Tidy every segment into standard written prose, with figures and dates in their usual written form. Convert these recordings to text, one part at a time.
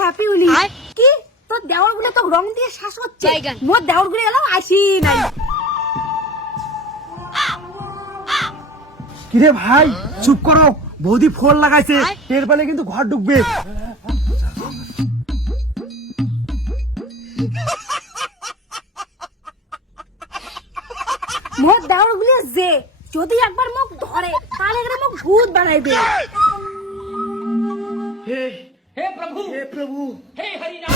Happy হলি কি তোর দেওয়ার গুলো তো রং দিয়ে শ্বাস হচ্ছে মোর দেওয়ার গুলো এলাও আসি নাই কিরে ভাই চুপ করো, বৌদি ফোন লাগাইছে, টের পেলে কিন্তু ঘর ঢুকবে। মোর দেওয়ার গুলো যে যদি একবার মুখ ধরে তাহলে এখানে মুখ ভূত বানাইবে। हे प्रभु হে প্রভু, हे हरि राम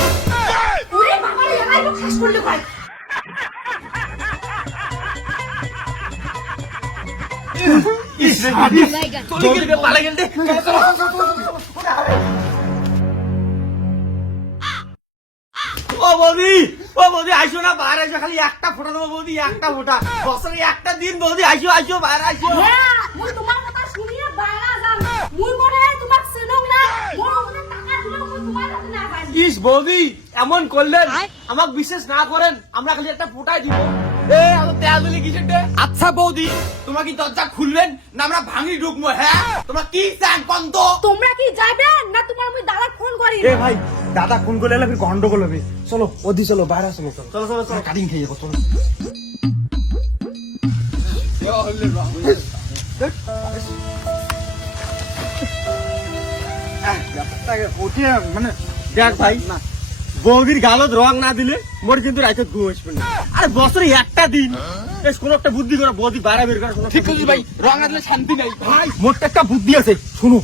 ওরে বাবা রে এলাই মুখ শ্বাস করলে ভাই জলদি করে পালা গেল দে। ও বৌদি, ও বৌদি আইসো না, বাইরে আইসো, খালি একটা ফোটা দেবো বৌদি, একটা ফোটা, বছরে একটা দিন বৌদি, আইসো আইসো, বাইরে আইসো। হ্যাঁ মুই তোমার কথা শুনিয়ে বাইরে যাম মুই মনে হয় তোমাক চিনং না মোর ওখানে টাকা দিলো মুই তোমার কাছে না পাই ইস বৌদি এমন করলেন, আমাকে বিশ্বাস না করেন, আমরা খালি একটা ফোটাই দিব। আচ্ছা বৌদি, তোমরা কি দরজা খুলবেন না আমরা ভাঙি ঢুকবো? হ্যাঁ তোমরা কি চান কোন তো? তোমরা কি যাবে না তোমার মুই দাদা ফোন করি এ ভাই দাদা ফোন করে এলে ফির গন্ডগোল হবে, চলো ওদি চলো, বাইরে চলো, চলো চলো চলো, কাটিং খেয়ে যাবো, চলো। মানে দেখ ভাই, বৌদির গালত রং না দিলে মোর কিন্তু রাইতে ঘুম আসবে না। আরে বছরে একটা দিন কোন একটা বুদ্ধি করে বৌদি বাইরে বের করে, ঠিক আছে ভাই, রং না দিলে শান্তি নাই ভাই। মোর তো একটা বুদ্ধি আছে, শুনো।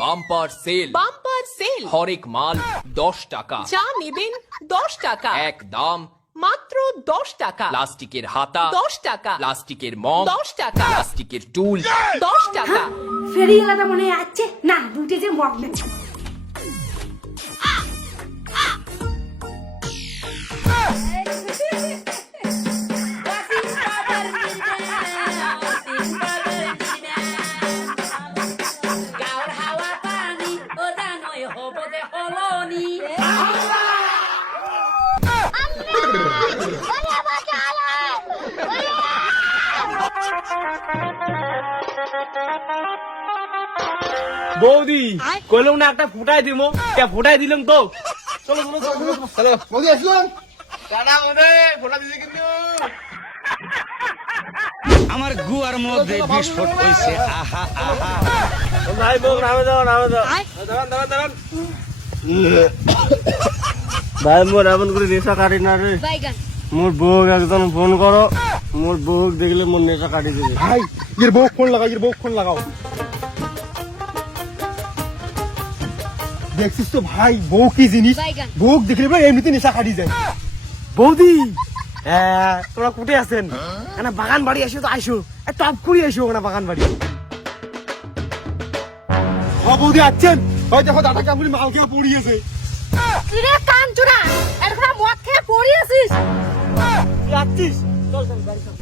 বাম্পার সেল হরেক মাল 10 টাকা, যা নেবেন 10 টাকা, একদম মাত্র 10 টাকা, প্লাস্টিকের হাতা 10 টাকা, প্লাস্টিকের মগ 10 টাকা, প্লাস্টিকের টুল 10 টাকা। ফেরি এলাটা মনে আছে না দুটো যে মগ নেই বৌদি কইলাম না একটা ফুটাই দিব, ফুটাই দিলাম তো, চলো চলো চলো চলো, বৌদি আসলাম, টাটা বৌদি, ফোটা দিছি কিন্তু। আমার গুয়ার মধ্যে বিস্ফোট হইছে, আহা আহা। ভাই মুখ নামে দাও, নামে দাও, দাঁড়ান দাঁড়ান দাঁড়ান। ভাই মোর এমন করে নেশা কাটি না রে, মোর বউ একজন ফোন করো, মোর বউ দেখলে মোর নেশা কাটি দেবে। ভাই এর বউ ফোন লাগাও, এর বউ ফোন লাগাও। দেখছিস তো ভাই বউ কি জিনিস, বউ দেখলে ভাই এমনিতে নেশা কাটি যায়। বৌদি তোমরা কোথায় আছেন? না বাগান বাড়ি আসো তো, আইসো টপ করে আইসো না বাগান বাড়ি। বৌদি আছেন, ওই দেখো দাদা কেমন মাল খেয়ে পড়িয়েছে। কিরে কাঞ্চুরা এখন মদ খেয়ে পড়ি আছিস যাচ্ছিস, চল চল বাড়ি চল।